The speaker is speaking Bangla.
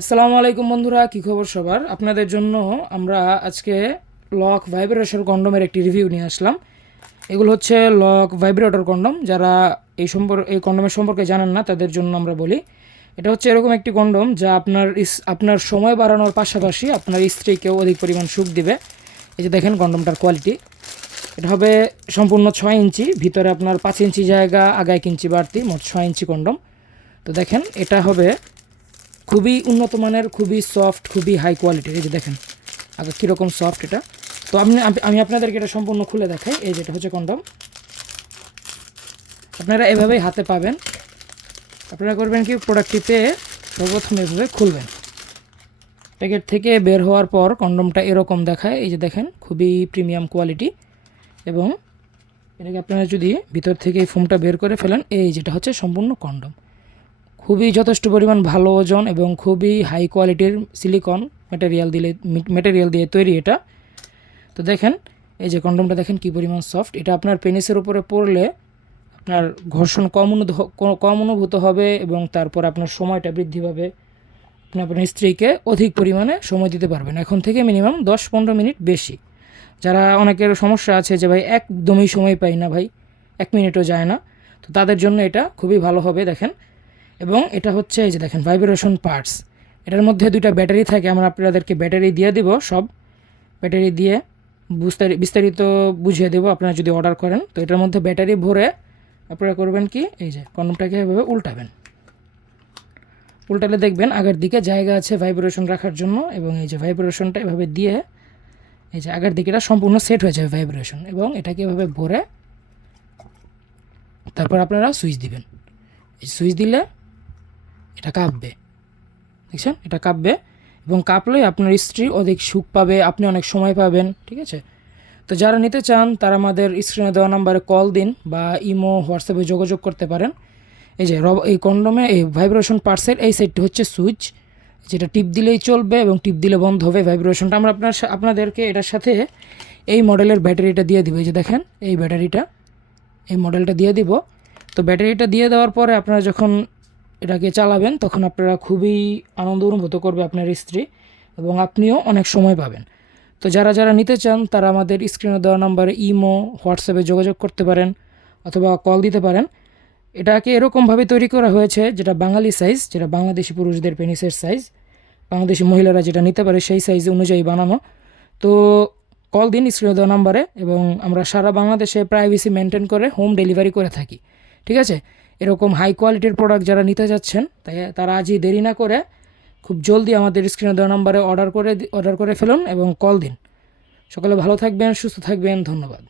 আসসালামু আলাইকুম বন্ধুরা, কি খবর সবার? আপনাদের জন্য আমরা আজকে লক ভাইব্রেশন কন্ডোমের একটি রিভিউ নিয়ে আসলাম। এগুলো হচ্ছে লক ভাইব্রেটর কন্ডোম। যারা এই কন্ডোমের সম্পর্কে জানেন না তাদের জন্য আমরা বলি, এটা হচ্ছে এরকম একটি কন্ডোম যা আপনার সময় বাড়ানোর পাশাপাশি আপনার স্ত্রীকেও অধিক পরিমাণ সুখ দিবে। এই যে দেখেন কন্ডোমটার কোয়ালিটি, এটা হবে সম্পূর্ণ 6 ইঞ্চি, ভিতরে আপনার 5 ইঞ্চি জায়গা, আগায় 1 ইঞ্চি বাড়তি, মোট 6 ইঞ্চি কন্ডোম। তো দেখেন এটা হবে খুবই উন্নত মানের, খুবই সফট, খুবই হাই কোয়ালিটির। এই যে দেখেন আগে কীরকম সফট এটা। তো আমি আপনাদেরকে এটা সম্পূর্ণ খুলে দেখাই। এই যেটা হচ্ছে কন্ডম, আপনারা এভাবেই হাতে পাবেন। আপনারা করবেন কি, প্রোডাক্টটি পেয়ে সর্বপ্রথম এভাবে খুলবেন। প্যাকেট থেকে বের হওয়ার পর কন্ডমটা এরকম দেখায়। এই যে দেখেন খুবই প্রিমিয়াম কোয়ালিটি। এবং এটাকে আপনারা যদি ভিতর থেকে এই ফোমটা বের করে ফেলেন, এই যেটা হচ্ছে সম্পূর্ণ কন্ডম। খুবই যথেষ্ট পরিমাণ ভালো ওজন এবং খুবই হাই কোয়ালিটির সিলিকন ম্যাটেরিয়াল দিয়ে তৈরি এটা। তো দেখেন এই যে কন্ডমটা দেখেন কী পরিমাণ সফট। এটা আপনার পেনিসের উপরে পড়লে আপনার ঘর্ষণ কম অনুভূত হবে এবং তারপর আপনার সময়টা বৃদ্ধি পাবে। আপনি আপনার স্ত্রীকে অধিক পরিমাণে সময় দিতে পারবেন, এখন থেকে মিনিমাম 10-15 মিনিট বেশি। যারা অনেকের সমস্যা আছে যে ভাই একদমই সময় পাই না, ভাই 1 মিনিটও যায় না, তো তাদের জন্য এটা খুবই ভালো হবে। দেখেন, এবং এটা হচ্ছে এই যে দেখেন ভাইব্রেশন পার্টস। এটার মধ্যে 2টা ব্যাটারি থাকে, আমরা আপনাদেরকে ব্যাটারি দিয়ে দেব, সব ব্যাটারি দিয়ে বিস্তারিত বুঝিয়ে দেবো আপনারা যদি অর্ডার করেন। তো এটার মধ্যে ব্যাটারি ভরে আপনারা করবেন কি, এই যে কন্ডমটাকে এভাবে উল্টালে দেখবেন আগের দিকে জায়গা আছে ভাইব্রেশন রাখার জন্য, এবং এই যে ভাইব্রেশনটা এভাবে দিয়ে এই যে আগের দিকে এটা সম্পূর্ণ সেট হয়ে যাবে ভাইব্রেশন, এবং এটাকে এভাবে ভরে তারপর আপনারা সুইচ দিবেন। এই সুইচ দিলে এটা কাঁপবে, দেখছেন এটা কাঁপবে, এবং কাঁপলে আপনার স্ত্রী অধিক সুখ পাবে, আপনি অনেক সময় পাবেন। ঠিক আছে, তো যারা নিতে চান তারা আমাদের স্ক্রিনে দেওয়া নাম্বারে কল দিন বা ইমো হোয়াটসঅ্যাপে যোগাযোগ করতে পারেন। এই যে এই কন্ডমে এই ভাইব্রেশন পার্টসের এই সাইডটি হচ্ছে সুইচ, যেটা টিপ দিলেই চলবে এবং টিপ দিলে বন্ধ হবে ভাইব্রেশনটা। আমরা আপনাদেরকে এটার সাথে এই মডেলের ব্যাটারিটা দিয়ে দিব। এই যে দেখেন এই মডেলটা দিয়ে দিব। তো ব্যাটারিটা দিয়ে দেওয়ার পরে আপনারা যখন এটাকে চালাবেন তখন আপনারা খুবই আনন্দ অনুভূত করবে আপনার স্ত্রী, এবং আপনিও অনেক সময় পাবেন। তো যারা নিতে চান তারা আমাদের স্ক্রিনে দেওয়া নাম্বারে ইমো হোয়াটসঅ্যাপে যোগাযোগ করতে পারেন অথবা কল দিতে পারেন। এটাকে এরকমভাবে তৈরি করা হয়েছে যেটা বাঙালি সাইজ, যেটা বাংলাদেশি পুরুষদের পেনিসের সাইজ, বাংলাদেশি মহিলারা যেটা নিতে পারে সেই সাইজ অনুযায়ী বানানো। তো কল দিন স্ক্রিনে দেওয়া নাম্বারে, এবং আমরা সারা বাংলাদেশে প্রাইভেসি মেনটেন করে হোম ডেলিভারি করে থাকি। ঠিক আছে, এরকম হাই কোয়ালিটির প্রোডাক্ট যারা নিতে যাচ্ছেন তারা আজই দেরি না করে খুব জলদি আমাদের স্ক্রিনে দেওয়া নাম্বারে অর্ডার করে ফেলুন এবং কল দিন। সকলে ভালো থাকবেন, সুস্থ থাকবেন, ধন্যবাদ।